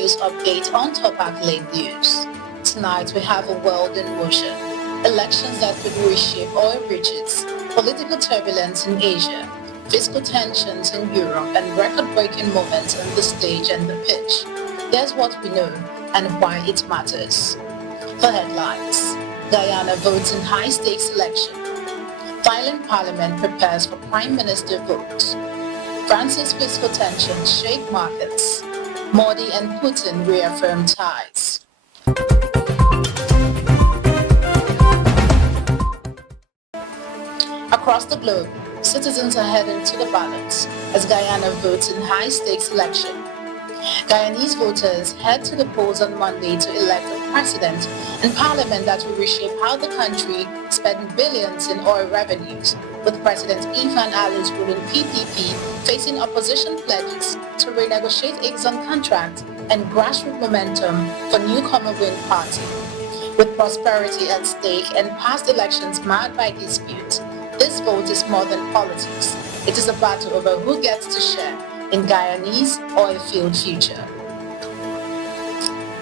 news update on top Accolade news. Tonight we have a world in motion. Elections that could reshape oil riches, political turbulence in Asia, fiscal tensions in Europe, and record-breaking moments on the stage and the pitch. Here's what we know and why it matters. For headlines, Guyana votes in high-stakes election. Thailand Parliament prepares for Prime Minister vote. France's fiscal tensions shake markets. Modi and Putin reaffirm ties. Across the globe, citizens are heading to the ballots as Guyana votes in high-stakes election. Guyanese voters head to the polls on Monday to elect a president and parliament that will reshape how the country spends billions in oil revenues, with President Ivan Ali's ruling PPP facing opposition pledges to renegotiate Exxon contract and grassroots momentum for newcomer Wind Party. With prosperity at stake and past elections marred by dispute, this vote is more than politics. It is a battle over who gets to share in Guyanese oil-filled future.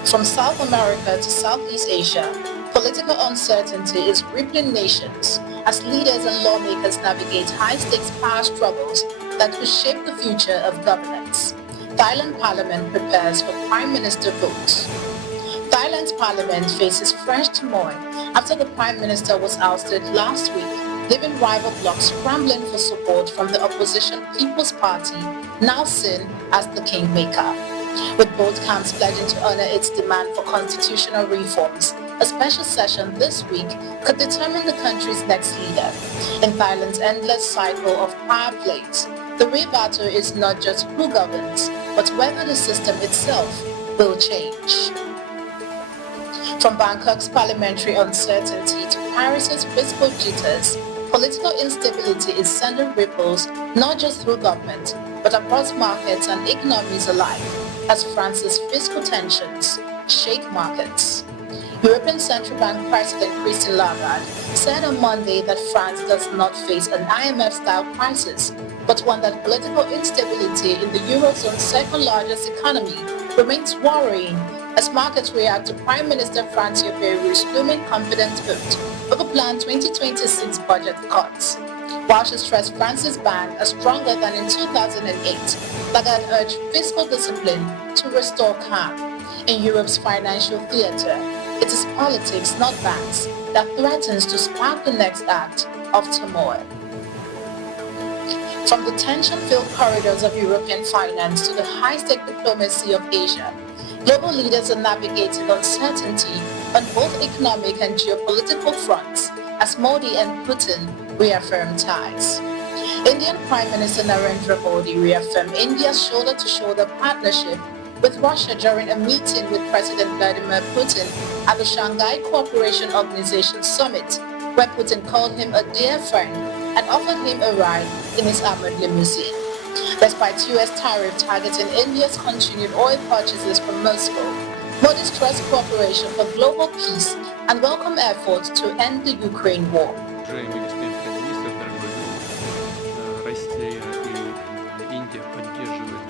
From South America to Southeast Asia, political uncertainty is rippling nations as leaders and lawmakers navigate high-stakes power struggles that will shape the future of governance. Thailand Parliament prepares for Prime Minister vote. Thailand's parliament faces fresh turmoil after the Prime Minister was ousted last week, leaving rival blocs scrambling for support from the opposition People's Party, now seen as the kingmaker. With both camps pledging to honor its demand for constitutional reforms, a special session this week could determine the country's next leader. In Thailand's endless cycle of power plays, the real battle is not just who governs, but whether the system itself will change. From Bangkok's parliamentary uncertainty to Paris's fiscal jitters, political instability is sending ripples not just through government, but across markets and economies alike, as France's fiscal tensions shake markets. European Central Bank President Christine Lagarde said on Monday that France does not face an IMF-style crisis, but one that political instability in the Eurozone's second-largest economy remains worrying as markets react to Prime Minister Francois Bayrou's looming confidence vote over planned 2026 budget cuts. While she stressed France's ban as stronger than in 2008, Lagarde urged fiscal discipline to restore calm. In Europe's financial theater, it is politics, not banks, that threatens to spark the next act of turmoil. From the tension-filled corridors of European finance to the high-stake diplomacy of Asia, global leaders are navigating uncertainty on both economic and geopolitical fronts as Modi and Putin reaffirm ties. Indian Prime Minister Narendra Modi reaffirmed India's shoulder-to-shoulder partnership with Russia during a meeting with President Vladimir Putin at the Shanghai Cooperation Organization summit, where Putin called him a dear friend and offered him a ride in his armored limousine. Despite U.S. tariff targeting India's continued oil purchases from Moscow, Modi stressed cooperation for global peace and welcomed efforts to end the Ukraine war. Уважаемый господин Премьер-министр, дорогой друг, Россия и Индия поддерживают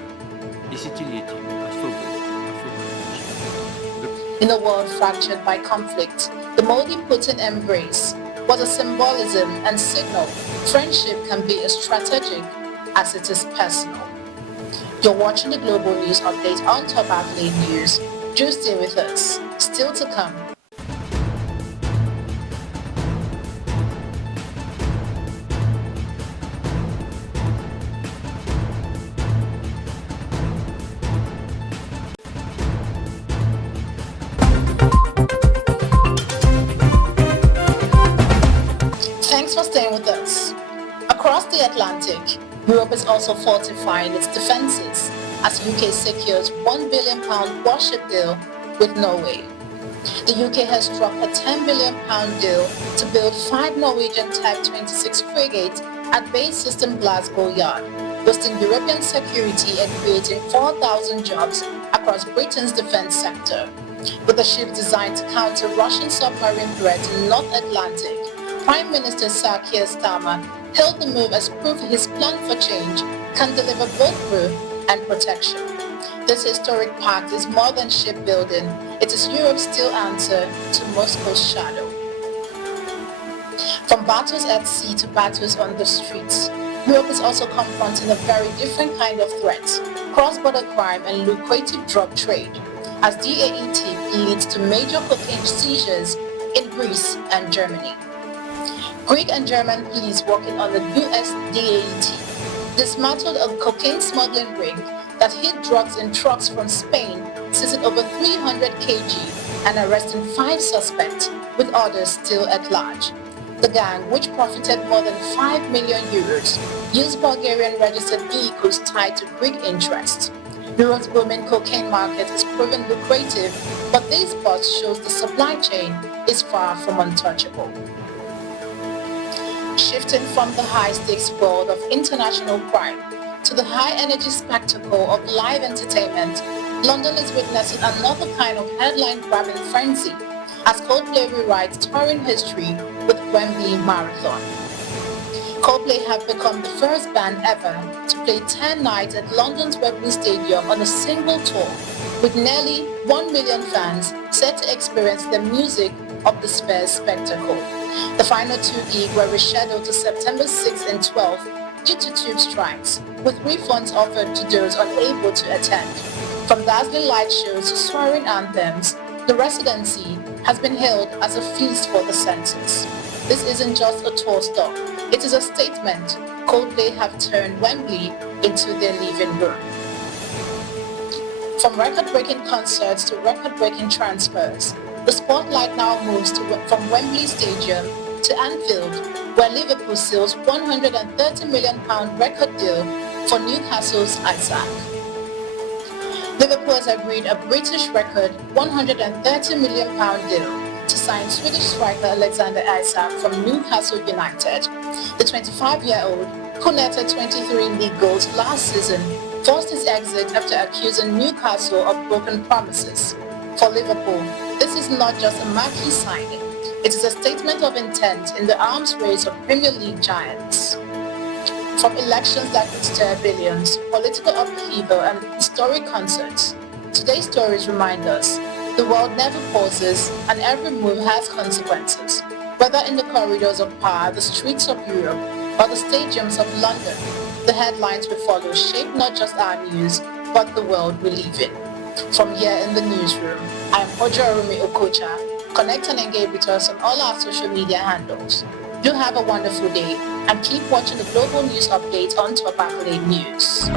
десятилетиями особые отношения. In a world fractured by conflict, the Modi-Putin embrace was a symbolism and signal friendship can be as strategic as it is personal. You're watching the Global News Update on Top Accolade News. Do stay with us. Still to come. Thanks for staying with us. Across the Atlantic, Europe is also fortifying its defences as UK secures £1 billion warship deal with Norway. The UK has struck a £10 billion deal to build 5 Norwegian Type 26 frigates at BAE Systems Glasgow yard, boosting European security and creating 4,000 jobs across Britain's defence sector. With the ship designed to counter Russian submarine threats in North Atlantic, Prime Minister Keir Starmer hailed the move as proof his plan for change can deliver both growth and protection. This historic pact is more than shipbuilding. It is Europe's still answer to Moscow's shadow. From battles at sea to battles on the streets, Europe is also confronting a very different kind of threat: cross-border crime and lucrative drug trade, as DAET leads to major cocaine seizures in Greece and Germany. Greek and German police working on the US DAET dismantled a cocaine smuggling ring that hid drugs in trucks from Spain, seizing over 300 kg and arresting 5 suspects, with others still at large. The gang, which profited more than 5 million euros, used Bulgarian-registered vehicles tied to Greek interests. Europe's booming cocaine market is proven lucrative, but this bust shows the supply chain is far from untouchable. Shifting from the high-stakes world of international crime to the high-energy spectacle of live entertainment, London is witnessing another kind of headline-grabbing frenzy as Coldplay rewrites touring history with Wembley Marathon. Coldplay have become the first band ever to play 10 nights at London's Wembley Stadium on a single tour, with nearly 1 million fans set to experience the music of the Spurs spectacle. The final 2 gigs were rescheduled to September 6 and 12 due to tube strikes, with refunds offered to those unable to attend. From dazzling light shows to soaring anthems, the residency has been hailed as a feast for the senses. This isn't just a tour stop, it is a statement. Coldplay have turned Wembley into their living room. From record-breaking concerts to record-breaking transfers, the spotlight now moves from Wembley Stadium to Anfield, where Liverpool seals £130 million record deal for Newcastle's Isaac. Liverpool has agreed a British record £130 million deal to sign Swedish striker Alexander Isak from Newcastle United. The 25-year-old, who netted 23 league goals last season, forced his exit after accusing Newcastle of broken promises. For Liverpool, this is not just a marquee signing, it is a statement of intent in the arms race of Premier League giants. From elections that could stir billions, political upheaval and historic concerts, today's stories remind us the world never pauses and every move has consequences. Whether in the corridors of power, the streets of Europe, or the stadiums of London, the headlines we follow shape not just our news, but the world we live in. From here in the newsroom, I am Ojoarumi Okocha. Connect and engage with us on all our social media handles. Do have a wonderful day and keep watching the global news update on Top Accolade News.